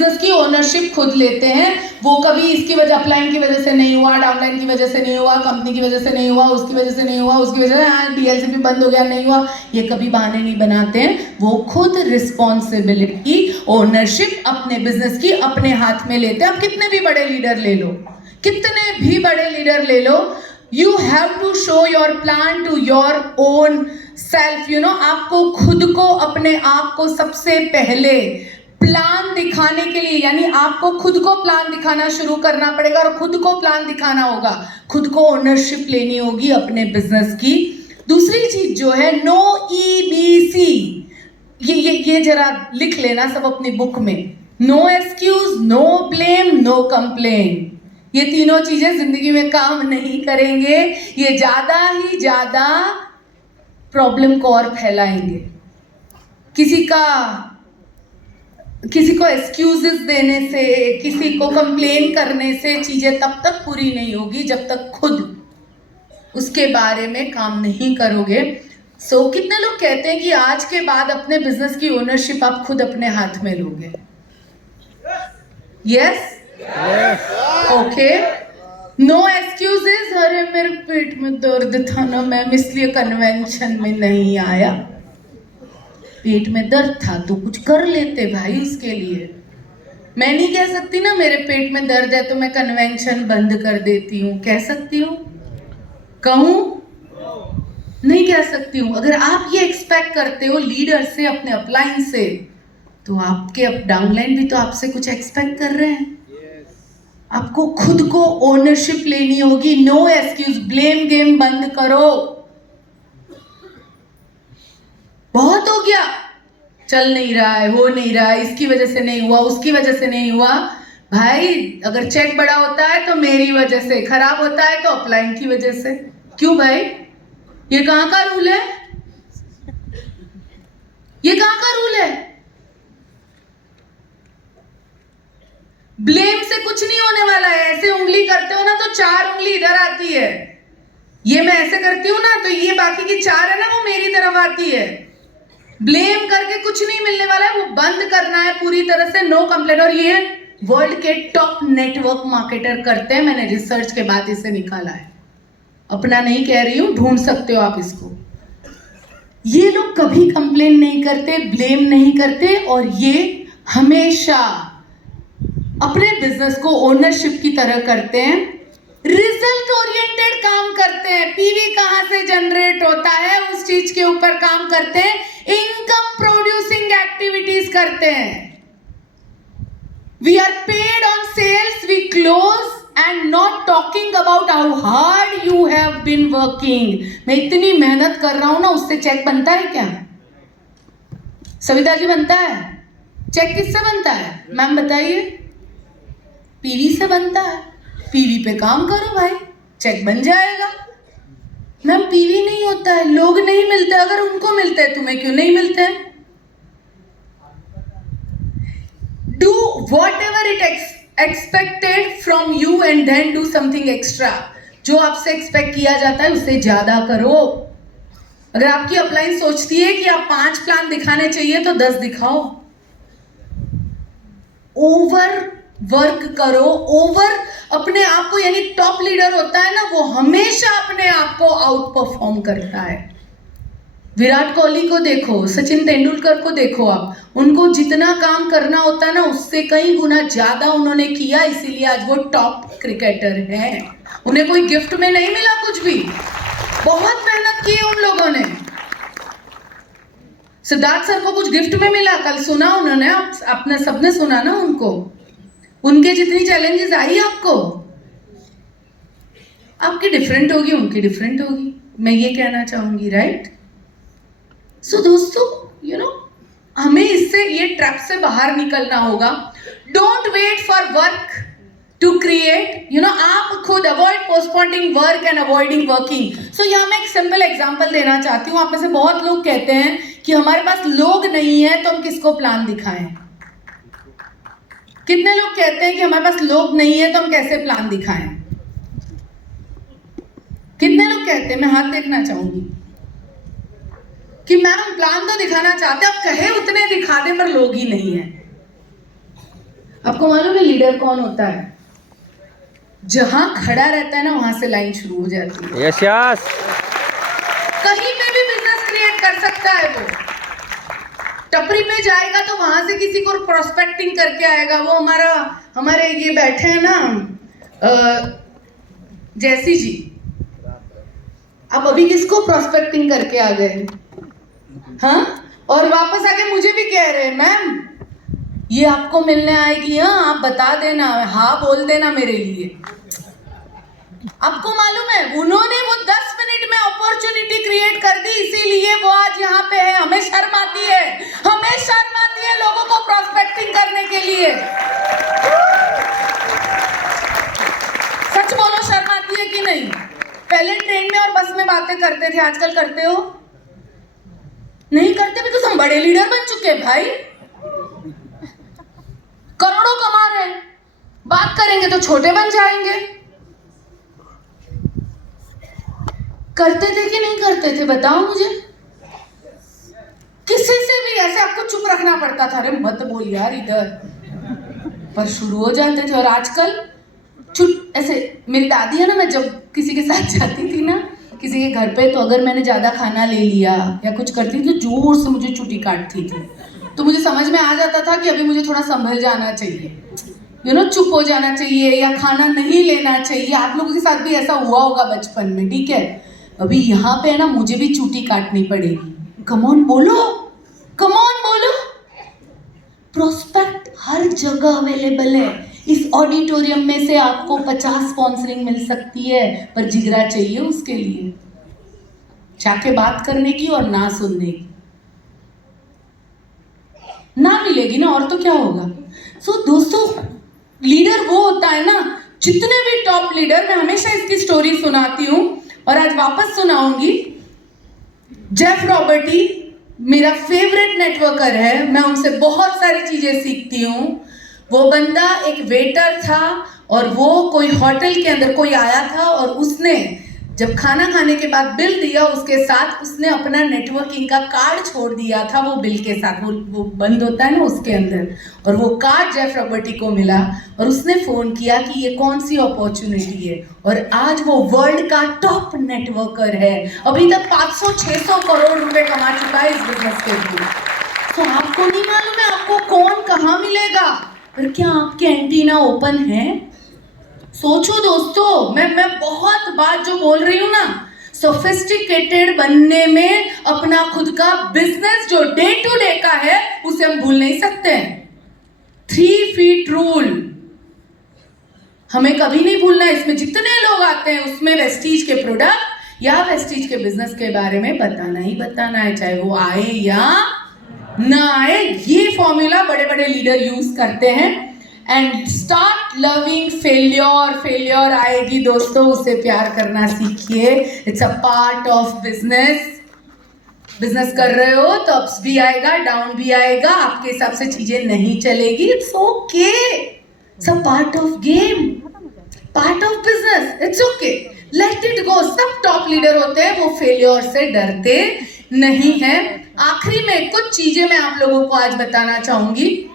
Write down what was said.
Business की ownership खुद लेते हैं। वो कभी इसकी वजह अपलाइन की वजह से नहीं हुआ, डाउनलाइन की वजह से नहीं हुआ, कंपनी की वजह से नहीं हुआ, उसकी वजह से नहीं हुआ, उसकी वजह से डीएलसीपी बंद हो गया नहीं हुआ, ये कभी बहाने नहीं बनाते हैं। वो खुद रिस्पॉन्सिबिलिटी, ओनरशिप अपने बिजनेस की अपने हाथ में लेते हैं। अब कितने भी बड़े लीडर ले लो, कितने भी बड़े लीडर ले लो, you have to show your plan to your own self. You know, आपको खुद को, अपने आप को सबसे पहले प्लान दिखाने के लिए, यानी आपको खुद को प्लान दिखाना शुरू करना पड़ेगा और खुद को प्लान दिखाना होगा, खुद को ओनरशिप लेनी होगी अपने बिजनेस की। दूसरी चीज जो है, नो EBC, ये जरा लिख लेना सब अपनी बुक में। No excuse, no blame, no complain. ये तीनों चीजें जिंदगी में काम नहीं करेंगे, ये ज्यादा ही ज्यादा प्रॉब्लम को और फैलाएंगे। किसी को एक्सक्यूजेस देने से, किसी को कंप्लेन करने से चीजें तब तक पूरी नहीं होगी जब तक खुद उसके बारे में काम नहीं करोगे। कितने लोग कहते हैं कि आज के बाद अपने बिजनेस की ओनरशिप आप खुद अपने हाथ में लोगे? Yes, okay. नो एक्सक्यूजेस, अरे मेरे पेट में दर्द था ना मैम, इसलिए कन्वेंशन में नहीं आया। पेट में दर्द था तो कुछ कर लेते भाई उसके लिए। मैं नहीं कह सकती ना मेरे पेट में दर्द है तो मैं कन्वेंशन बंद कर देती हूँ। कह सकती हूँ? कहूँ? नहीं कह सकती हूँ। अगर आप ये एक्सपेक्ट करते हो लीडर से, अपने अपलाइन से, तो आपके अप डाउनलाइन भी तो आपसे कुछ एक्सपेक्ट कर रहे हैं। आपको खुद को ओनरशिप लेनी होगी। नो एक्सक्यूज, ब्लेम गेम बंद करो। बहुत हो गया, चल नहीं रहा है, हो नहीं रहा है, इसकी वजह से नहीं हुआ, उसकी वजह से नहीं हुआ। भाई अगर चेक बड़ा होता है तो मेरी वजह से, खराब होता है तो अपलाइन की वजह से। क्यों भाई? ये कहां का रूल है? ये कहां का रूल है? ब्लेम से कुछ नहीं होने वाला है। ऐसे उंगली करते हो ना तो 4 उंगली इधर आती है। ये मैं ऐसे करती हूं ना तो ये बाकी की 4 है ना, वो मेरी तरफ आती है। ब्लेम करके कुछ नहीं मिलने वाला है, वो बंद करना है पूरी तरह से। No complaint. और ये वर्ल्ड के टॉप नेटवर्क मार्केटर करते हैं, मैंने रिसर्च के बाद इसे निकाला है, अपना नहीं कह रही हूं, ढूंढ सकते हो आप इसको। ये लोग कभी कंप्लेन नहीं करते, ब्लेम नहीं करते, और ये हमेशा अपने बिजनेस को ओनरशिप की तरह करते हैं। रिजल्ट ओरिएंटेड काम करते हैं। पीवी कहां से जनरेट होता है उस चीज के ऊपर काम करते हैं। इनकम प्रोड्यूसिंग एक्टिविटीज करते हैं। We are paid on sales we close, and not talking about how hard you have been working. मैं इतनी मेहनत कर रहा हूं ना, उससे चेक बनता है क्या? सविता जी, बनता है? चेक किससे बनता है मैम बताइए? पीवी से बनता है। पीवी पे काम करो भाई, चेक बन जाएगा। मैम पीवी नहीं होता है, लोग नहीं मिलते। अगर उनको मिलते हैं तुम्हें क्यों नहीं मिलते? Do whatever it expected from you and then do something extra. जो आपसे एक्सपेक्ट किया जाता है उससे ज्यादा करो। अगर आपकी अपलाइन सोचती है कि आप 5 प्लान दिखाने चाहिए तो 10 दिखाओ। ओवर वर्क करो। ओवर अपने आप को, यानी टॉप लीडर होता है ना, वो हमेशा अपने आप को आउट परफॉर्म करता है। विराट कोहली को देखो, सचिन तेंदुलकर को देखो आप, उनको जितना काम करना होता है ना उससे कई गुना ज्यादा उन्होंने किया, इसीलिए आज वो टॉप क्रिकेटर हैं। उन्हें कोई गिफ्ट में नहीं मिला कुछ भी, बहुत मेहनत की उन लोगों ने। सिद्धार्थ सर को कुछ गिफ्ट में मिला? कल सुना उन्होंने, आपने सबने सुना ना उनको। उनके जितनी चैलेंजेस आई आपको, आपकी डिफरेंट होगी, उनकी डिफरेंट होगी, मैं ये कहना चाहूंगी, राइट? सो दोस्तों, यू नो, हमें इससे, ये ट्रैप से बाहर निकलना होगा। Don't wait for work to create, you know, आप खुद avoid postponing work and avoiding working. So यहाँ मैं एक सिंपल एग्जांपल देना चाहती हूँ। आप में से बहुत लोग कहते हैं कि हमारे पास लोग नहीं है तो हम किसको प्लान दिखाएं। कितने लोग कहते हैं कि हमारे पास लोग नहीं है तो हम कैसे प्लान दिखाएं? कितने लोग कहते हैं? मैं हाथ देखना चाहूंगी कि मैम प्लान तो दिखाना चाहते, अब कहे उतने दिखा दे पर लोग ही नहीं है। आपको मालूम है लीडर कौन होता है? जहां खड़ा रहता है ना वहां से लाइन शुरू हो जाती है। Yes yes. कहीं पे भी बिजनेस क्रिएट कर सकता है वो। टपरी पे जाएगा तो वहां से किसी को प्रोस्पेक्टिंग करके आएगा। वो हमारे ये बैठे हैं ना जैसी जी, अब अभी किसको प्रोस्पेक्टिंग करके आ गए? हाँ, और वापस आके मुझे भी कह रहे हैं मैम ये आपको मिलने आएगी, हाँ आप बता देना, हाँ बोल देना मेरे लिए। आपको मालूम है उन्होंने वो 10 मिनट में अपॉर्चुनिटी क्रिएट कर दी, इसीलिए वो आज यहाँ पे है। हमें शर्म आती है, हमें शर्म आती है लोगों को प्रोस्पेक्टिंग करने के लिए। सच बोलो, शर्म आती है कि नहीं? पहले ट्रेन में और बस में बातें करते थे, आजकल करते हो? नहीं करते भी, तो हम बड़े लीडर बन चुके हैं भाई, करोड़ों कमा रहे हैं। बात करेंगे तो छोटे बन जाएंगे। करते थे कि नहीं करते थे बताओ मुझे? किसी से भी ऐसे आपको चुप रखना पड़ता था, अरे मत बोल यार इधर, पर शुरू हो जाते थे। और आजकल चुप ऐसे, मेरी दादी है ना, मैं जब किसी के साथ जाती थी ना किसी के घर पे, तो अगर मैंने ज्यादा खाना ले लिया या कुछ करती थी तो जोर से मुझे चुटी काटती थी। तो मुझे समझ में आ जाता था कि अभी मुझे थोड़ा संभल जाना चाहिए, चुप हो जाना चाहिए या खाना नहीं लेना चाहिए। आप लोगों के साथ भी ऐसा हुआ होगा बचपन में, ठीक है? अभी यहाँ पे है ना, मुझे भी चूटी काटनी पड़ेगी। कम ऑन बोलो, कम ऑन बोलो। प्रोस्पेक्ट हर जगह अवेलेबल है। इस ऑडिटोरियम में से आपको 50 स्पॉन्सरिंग मिल सकती है, पर जिगरा चाहिए उसके लिए जाके बात करने की और ना सुनने की। ना मिलेगी ना, और तो क्या होगा? दोस्तों, लीडर वो होता है ना, जितने भी टॉप लीडर, मैं हमेशा इसकी स्टोरी सुनाती हूँ और आज वापस सुनाऊंगी। जेफ रॉबर्टी मेरा फेवरेट नेटवर्कर है, मैं उनसे बहुत सारी चीजें सीखती हूँ। वो बंदा एक वेटर था और वो कोई होटल के अंदर कोई आया था और उसने जब खाना खाने के बाद बिल दिया, उसके साथ उसने अपना नेटवर्किंग का कार्ड छोड़ दिया था वो बिल के साथ, वो बंद होता है ना उसके अंदर। और वो कार्ड जेफ रॉबर्टी को मिला और उसने फोन किया कि ये कौन सी अपॉर्चुनिटी है, और आज वो वर्ल्ड का टॉप नेटवर्कर है। अभी तक 500-600 करोड़ रुपए कमा चुका है इस बिजनेस के थ्रू। तो आपको नहीं मालूम है आपको कौन कहाँ मिलेगा, पर क्या आपके एंटीना ओपन है? सोचो दोस्तों, मैं बहुत बात जो बोल रही हूँ ना, सोफिस्टिकेटेड बनने में अपना खुद का बिजनेस जो डे टू डे का है उसे हम भूल नहीं सकते हैं। 3 फीट रूल हमें कभी नहीं भूलना। इसमें जितने लोग आते हैं उसमें वेस्टीज के प्रोडक्ट या वेस्टीज के बिजनेस के बारे में बताना ही बताना है, चाहे वो आए या ना आए। ये फॉर्मूला बड़े बड़े लीडर यूज करते हैं। And start loving failure. Failure आएगी दोस्तों, उसे प्यार करना सीखिए। It's a part of business. Business कर रहे हो तो अप्स भी आएगा, डाउन भी आएगा, आपके हिसाब से चीजें नहीं चलेगी, it's okay, it's a part of game, part of business, it's okay, let it go. सब टॉप लीडर होते हैं, वो फेल्योर से डरते नहीं है। आखिरी में कुछ चीजें मैं आप लोगों को आज बताना चाहूंगी।